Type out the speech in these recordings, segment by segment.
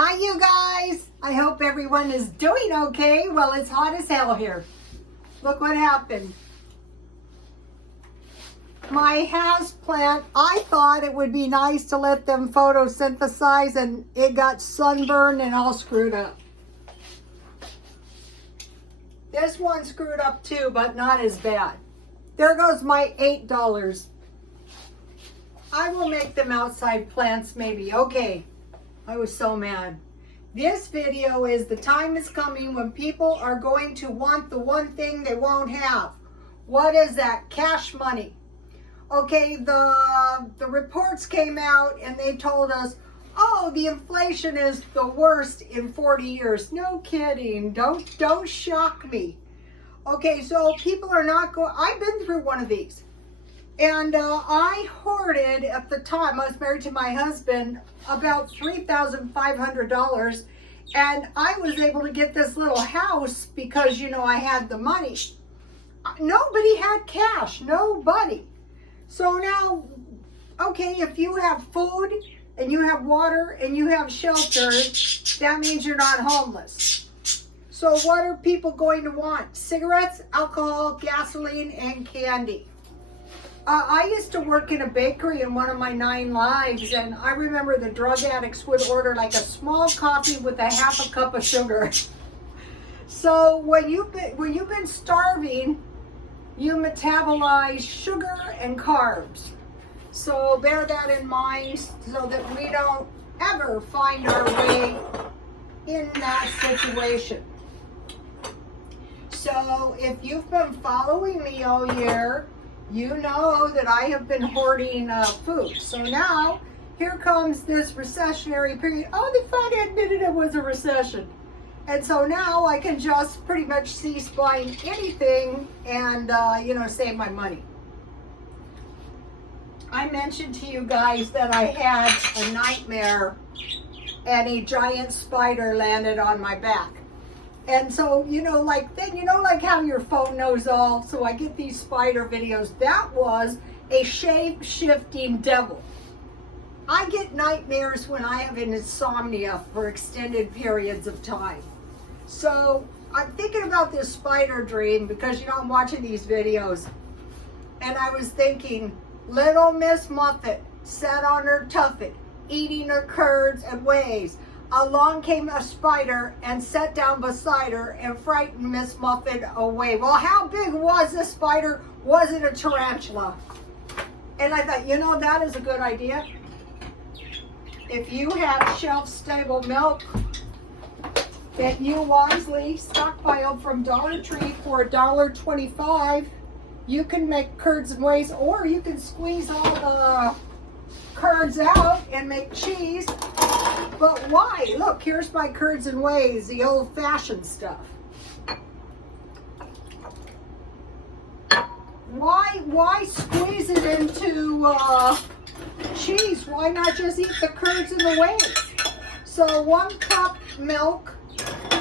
Hi you guys! I hope everyone is doing okay. Well, it's hot as hell here. Look what happened. My house plant, I thought it would be nice to let them photosynthesize, and it got sunburned and all screwed up. This one screwed up too, but not as bad. There goes my $8. I will make them outside plants maybe. Okay. I was so mad. This video is the time is coming when people are going to want the one thing they won't have. What is that? Cash money. Okay, the reports came out and they told us, oh, the inflation is the worst in 40 years. No kidding. Don't shock me. Okay, so people are not going. I've been through one of these. And I hoarded, at the time, I was married to my husband, about $3,500. And I was able to get this little house because, you know, I had the money. Nobody had cash, nobody. So now, okay, if you have food and you have water and you have shelter, that means you're not homeless. So what are people going to want? Cigarettes, alcohol, gasoline, and candy. I used to work in a bakery in one of my 9 lives, and I remember the drug addicts would order like a small coffee with a half a cup of sugar. So when you've been starving, you metabolize sugar and carbs. So bear that in mind so that we don't ever find our way in that situation. So if you've been following me all year, you know that I have been hoarding food. So now, here comes this recessionary period. Oh, they finally admitted it was a recession. And so now I can just pretty much cease buying anything and, save my money. I mentioned to you guys that I had a nightmare and a giant spider landed on my back. And so, like how your phone knows all, so I get these spider videos. That was a shape-shifting devil. I get nightmares when I have an insomnia for extended periods of time. So I'm thinking about this spider dream because, I'm watching these videos. And I was thinking, little Miss Muffet sat on her tuffet, eating her curds and whey's. Along came a spider and sat down beside her and frightened Miss Muffet away. Well, how big was this spider? Was it a tarantula? And I thought, that is a good idea. If you have shelf-stable milk that you wisely stockpiled from Dollar Tree for $1.25, you can make curds and wheys, or you can squeeze all the curds out and make cheese. But why? Look, here's my curds and wheys, the old-fashioned stuff. Why squeeze it into cheese? Why not just eat the curds and the wheys? So 1 cup milk.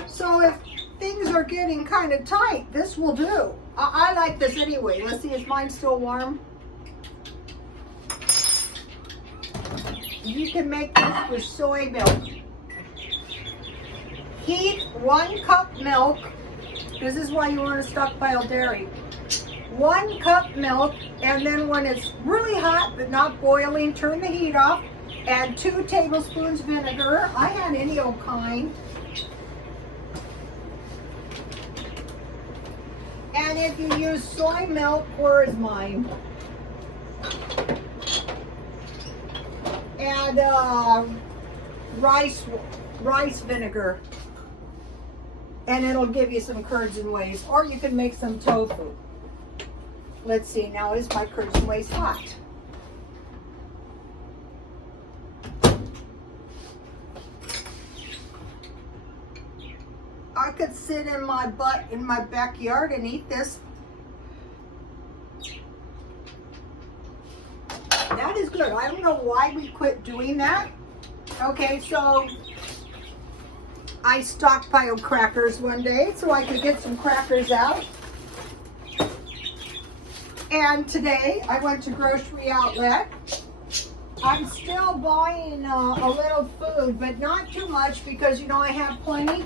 So if things are getting kind of tight, this will do. I like this anyway. Let's see, is mine still warm? You can make this with soy milk. Heat 1 cup milk. This is why you want to stockpile dairy. 1 cup milk, and then when it's really hot but not boiling, turn the heat off. Add 2 tablespoons vinegar. I had any old kind. And if you use soy milk, where is mine? Add rice vinegar, and it'll give you some curds and wheys, or you can make some tofu. Let's see, now is my curds and wheys hot? I could sit in my backyard and eat this. That is good. I don't know why we quit doing that. Okay, so I stockpiled crackers one day so I could get some crackers out. And today I went to Grocery Outlet I'm still buying a little food, but not too much because, you know, I have plenty.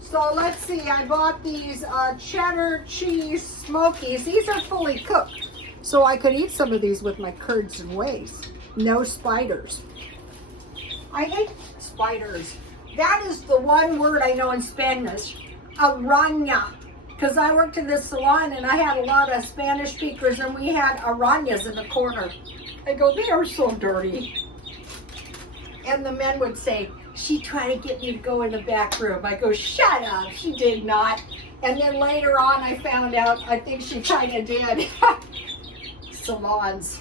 So let's see, I bought these cheddar cheese Smokies. These are fully cooked, so I could eat some of these with my curds and whey. No spiders. I hate spiders. That is the one word I know in Spanish, araña. Because I worked in this salon and I had a lot of Spanish speakers and we had arañas in the corner. I go, they are so dirty. And the men would say, she tried to get me to go in the back room. I go, shut up, she did not. And then later on I found out, I think she kind of did. Salons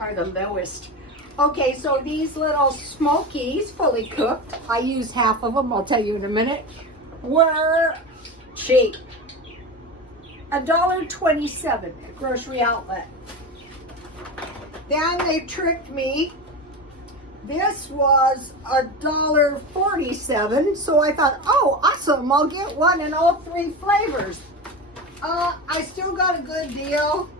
are the lowest. Okay, so these little Smokies, fully cooked, I used half of them, I'll tell you in a minute, were cheap. $1.27 at grocery outlet. Then they tricked me. This was $1.47, so I thought, oh, awesome, I'll get one in all 3 flavors. I still got a good deal,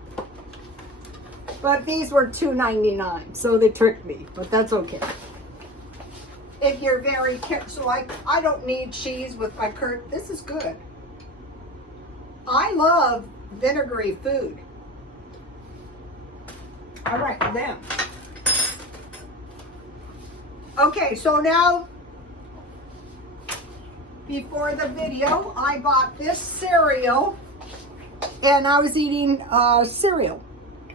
but these were $2.99, so they tricked me, but that's okay. If you're very careful, so I don't need cheese with my curd. This is good. I love vinegary food. All right, then. Okay, so now, before the video, I bought this cereal, and I was eating cereal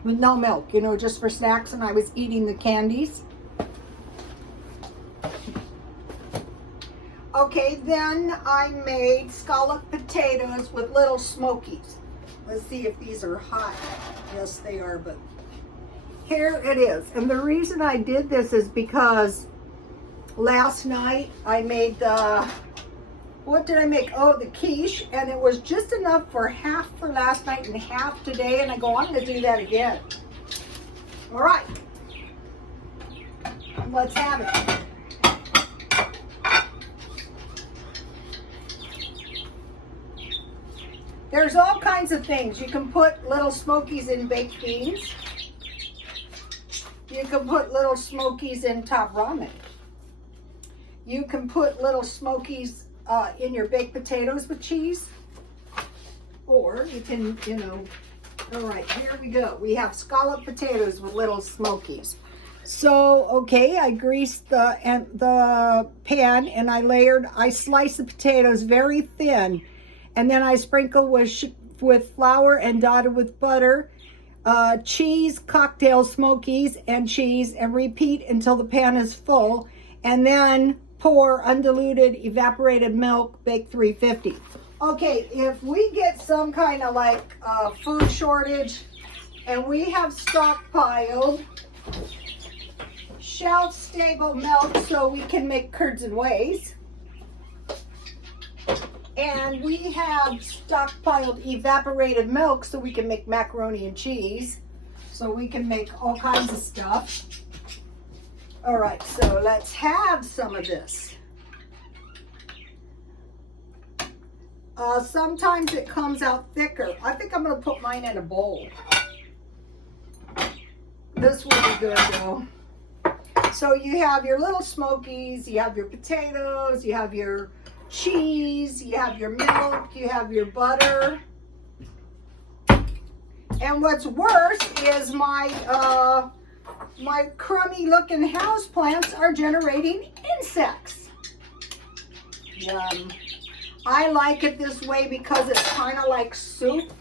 with no milk, you know, just for snacks, and I was eating the candies. Okay, then I made scalloped potatoes with little Smokies. Let's see if these are hot. Yes, they are, but here it is. And the reason I did this is because last night I made the, what did I make? Oh, the quiche, and it was just enough for half for last night and half today, and I go, I'm going to do that again. All right, let's have it. There's all kinds of things. You can put little Smokies in baked beans. You can put little Smokies in top ramen. You can put little Smokies in your baked potatoes with cheese. Or you can, you know, all right, here we go. We have scalloped potatoes with little Smokies. So, okay, I greased the pan and I sliced the potatoes very thin. And then I sprinkle with flour and dotted with butter, cheese, cocktail Smokies, and cheese, and repeat until the pan is full. And then pour undiluted evaporated milk, bake 350. Okay, if we get some kind of like food shortage and we have stockpiled shelf-stable milk so we can make curds and wheys, and we have stockpiled evaporated milk so we can make macaroni and cheese, so we can make all kinds of stuff. All right, so let's have some of this. Sometimes it comes out thicker. I think I'm gonna put mine in a bowl. This will be good though. So you have your little Smokies, you have your potatoes, you have your cheese, you have your milk, you have your butter. And what's worse is my my crummy looking house plants are generating insects. Yum. I like it this way because it's kind of like soup.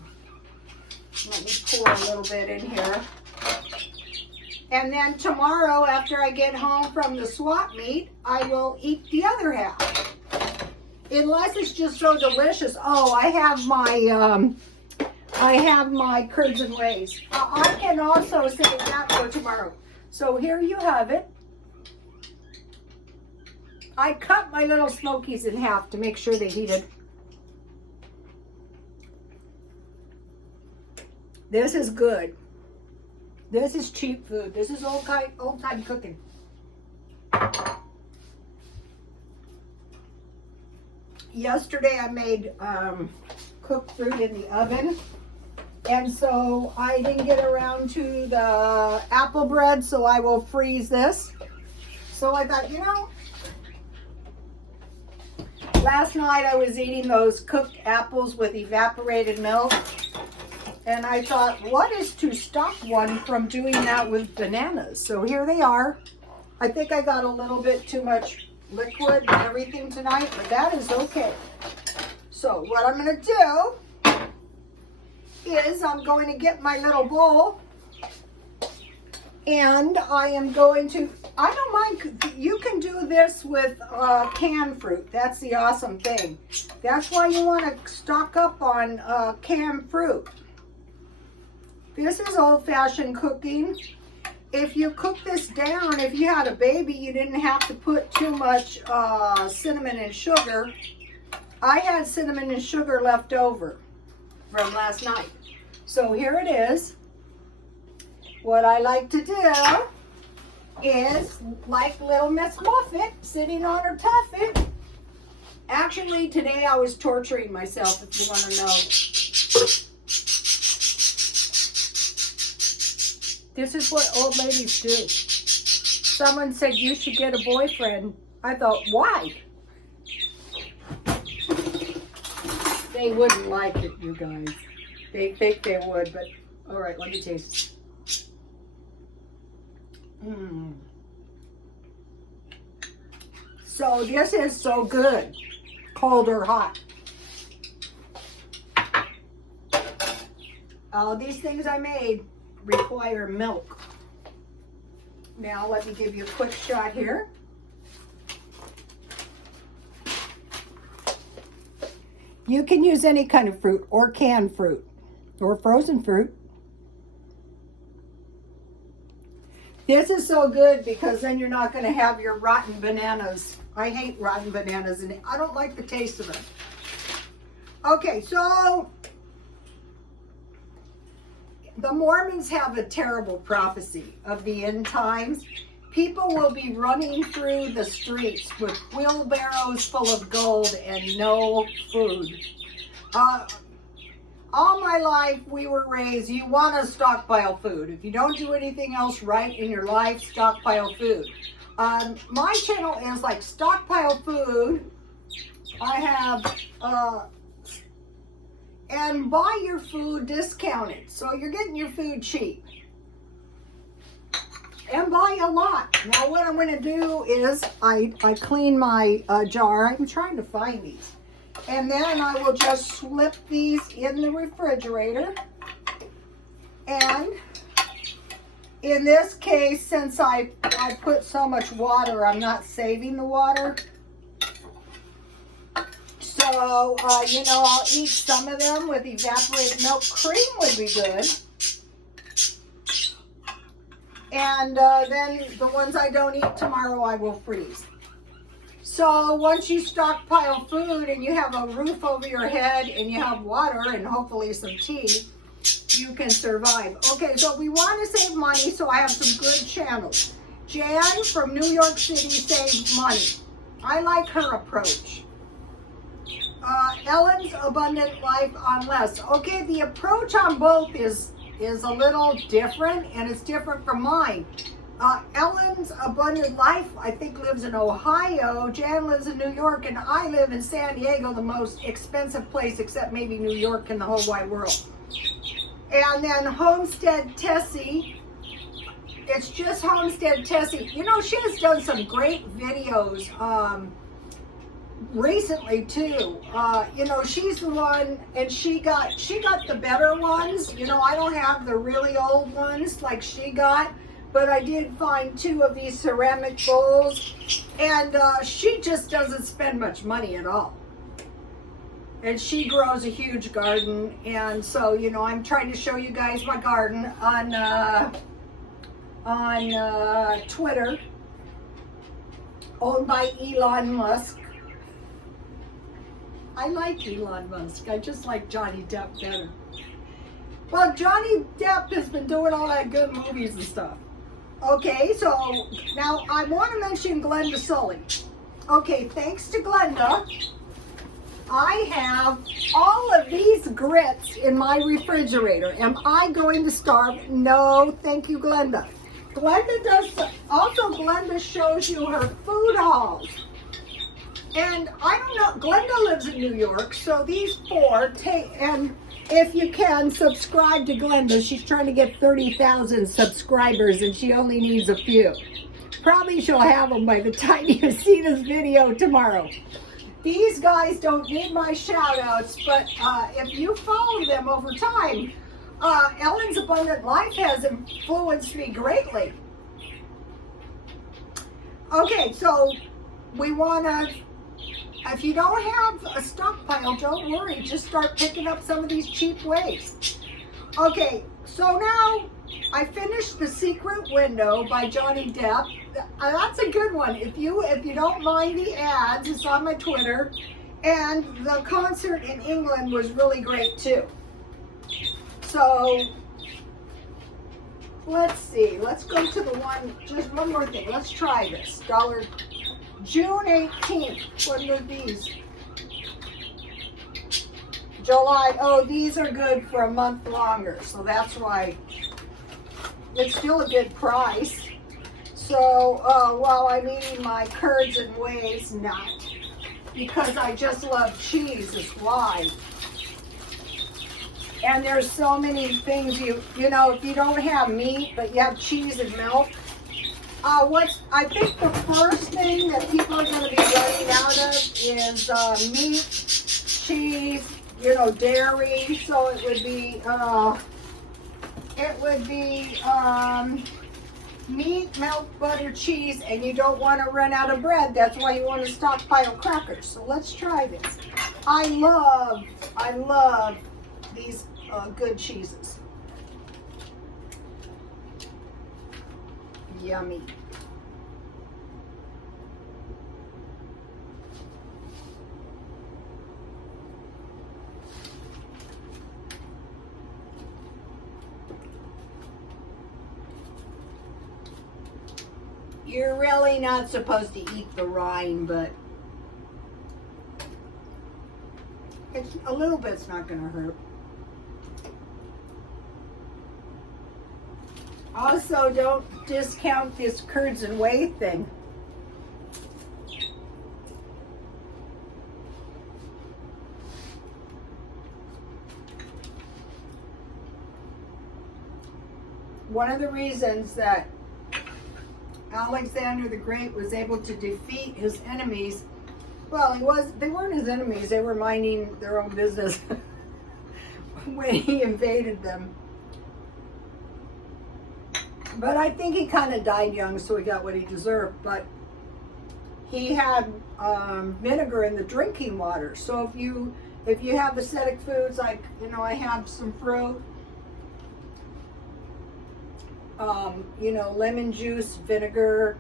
Let me pour a little bit in here. And then tomorrow, after I get home from the swap meet, I will eat the other half. Unless it's just so delicious. Oh, I have my curds and wheys. I can also save that for tomorrow. So here you have it. I cut my little Smokies in half to make sure they heated. This is good. This is cheap food. This is old-time cooking. Yesterday I made cooked fruit in the oven. And so I didn't get around to the apple bread, so I will freeze this. So I thought, you know, last night I was eating those cooked apples with evaporated milk. And I thought, what is to stop one from doing that with bananas? So here they are. I think I got a little bit too much liquid and everything tonight, but that is okay. So what I'm going to do is I'm going to get my little bowl, and I am going to, I don't mind, you can do this with canned fruit. That's the awesome thing. That's why you want to stock up on canned fruit. This is old-fashioned cooking. If you cook this down, if you had a baby, you didn't have to put too much cinnamon and sugar. I had cinnamon and sugar left over from last night. So here it is. What I like to do is, like little Miss Muffet sitting on her tuffet. Actually, today I was torturing myself, if you want to know. This is what old ladies do. Someone said you should get a boyfriend. I thought, why? They wouldn't like it, you guys. They think they would, but all right, let me taste. So this is so good, cold or hot. All these things I made require milk. Now let me give you a quick shot here. You can use any kind of fruit or canned fruit or frozen fruit. This is so good because then you're not going to have your rotten bananas. I hate rotten bananas and I don't like the taste of them. Okay, so the Mormons have a terrible prophecy of the end times. People will be running through the streets with wheelbarrows full of gold and no food. All my life we were raised, you want to stockpile food. If you don't do anything else right in your life, stockpile food. My channel is like stockpile food. I have, and buy your food discounted. So you're getting your food cheap. And buy a lot. Now what I'm going to do is I clean my jar. I'm trying to find these. And then I will just slip these in the refrigerator. And in this case, since I put so much water, I'm not saving the water. So, you know, I'll eat some of them with evaporated milk. Cream would be good. And then the ones I don't eat tomorrow, I will freeze. So once you stockpile food and you have a roof over your head and you have water and hopefully some tea, you can survive. Okay, so we want to save money, so I have some good channels. Jan from New York City saves money. I like her approach. Ellen's Abundant Life on Less. Okay, the approach on both is a little different, and it's different from mine. Ellen's Abundant Life, I think, lives in Ohio. Jan lives in New York, and I live in San Diego, the most expensive place except maybe New York in the whole wide world. And then Homestead Tessie, it's just Homestead Tessie. You know, she has done some great videos recently too. You know, she's the one, and she got the better ones. You know, I don't have the really old ones like she got. But I did find 2 of these ceramic bowls, and she just doesn't spend much money at all. And she grows a huge garden, and so, you know, I'm trying to show you guys my garden on Twitter, owned by Elon Musk. I like Elon Musk. I just like Johnny Depp better. Well, Johnny Depp has been doing all that good movies and stuff. Okay, so now I want to mention Glenda Sully. Okay, thanks to Glenda, I have all of these grits in my refrigerator. Am I going to starve? No, thank you, Glenda. Glenda Glenda shows you her food hauls. And I don't know, Glenda lives in New York, so these four and if you can, subscribe to Glenda. She's trying to get 30,000 subscribers and she only needs a few. Probably she'll have them by the time you see this video tomorrow. These guys don't need my shout outs, but if you follow them over time, Ellen's Abundant Life has influenced me greatly. Okay, so we want to, if you don't have a stockpile, don't worry, just start picking up some of these cheap ways. Okay, so now I finished The Secret Window by Johnny Depp. That's a good one. If you don't mind the ads, it's on my Twitter. And the concert in England was really great too. So let's see. Let's go to the one, just one more thing. Let's try this. June 18th. What are these? July. Oh, these are good for a month longer. So that's why it's still a good price. So while I'm eating my curds and wheys, not. Because I just love cheese is why. And there's so many things you know, if you don't have meat, but you have cheese and milk. I think the first thing that people are going to be running out of is meat, cheese, you know, dairy. So it would be meat, milk, butter, cheese, and you don't want to run out of bread. That's why you want to stockpile crackers. So let's try this. I love these good cheeses. Yummy. You're really not supposed to eat the rind, but it's a little bit's not going to hurt. Also, don't discount this curds and whey thing. One of the reasons that Alexander the Great was able to defeat his enemies, well, they weren't his enemies, they were minding their own business when he invaded them. But I think he kind of died young, so he got what he deserved. But he had vinegar in the drinking water. So if you have acidic foods, like, you know, I have some fruit, you know, lemon juice, vinegar,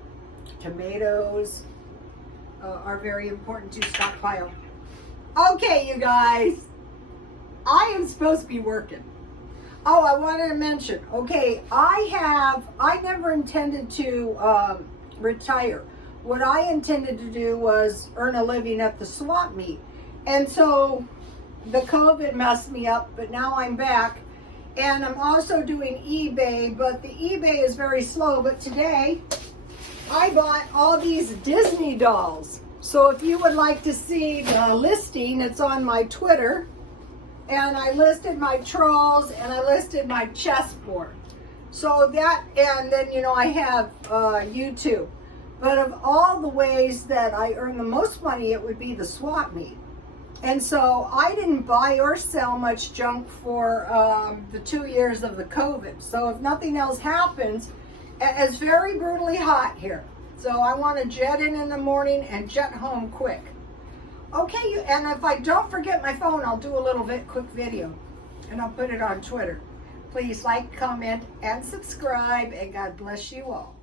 tomatoes are very important to stockpile. Okay, you guys, I am supposed to be working. Oh, I wanted to mention, okay, I never intended to retire. What I intended to do was earn a living at the swap meet. And so the COVID messed me up, but now I'm back. And I'm also doing eBay, but the eBay is very slow. But today, I bought all these Disney dolls. So if you would like to see the listing, it's on my Twitter. And I listed my trolls and I listed my chessboard. So that, and then, you know, I have YouTube. But of all the ways that I earn the most money, it would be the swap meet. And so I didn't buy or sell much junk for the 2 years of the COVID. So if nothing else happens, it's very brutally hot here. So I want to jet in the morning and jet home quick. Okay, and if I don't forget my phone, I'll do a little quick video and I'll put it on Twitter. Please like, comment, and subscribe, and God bless you all.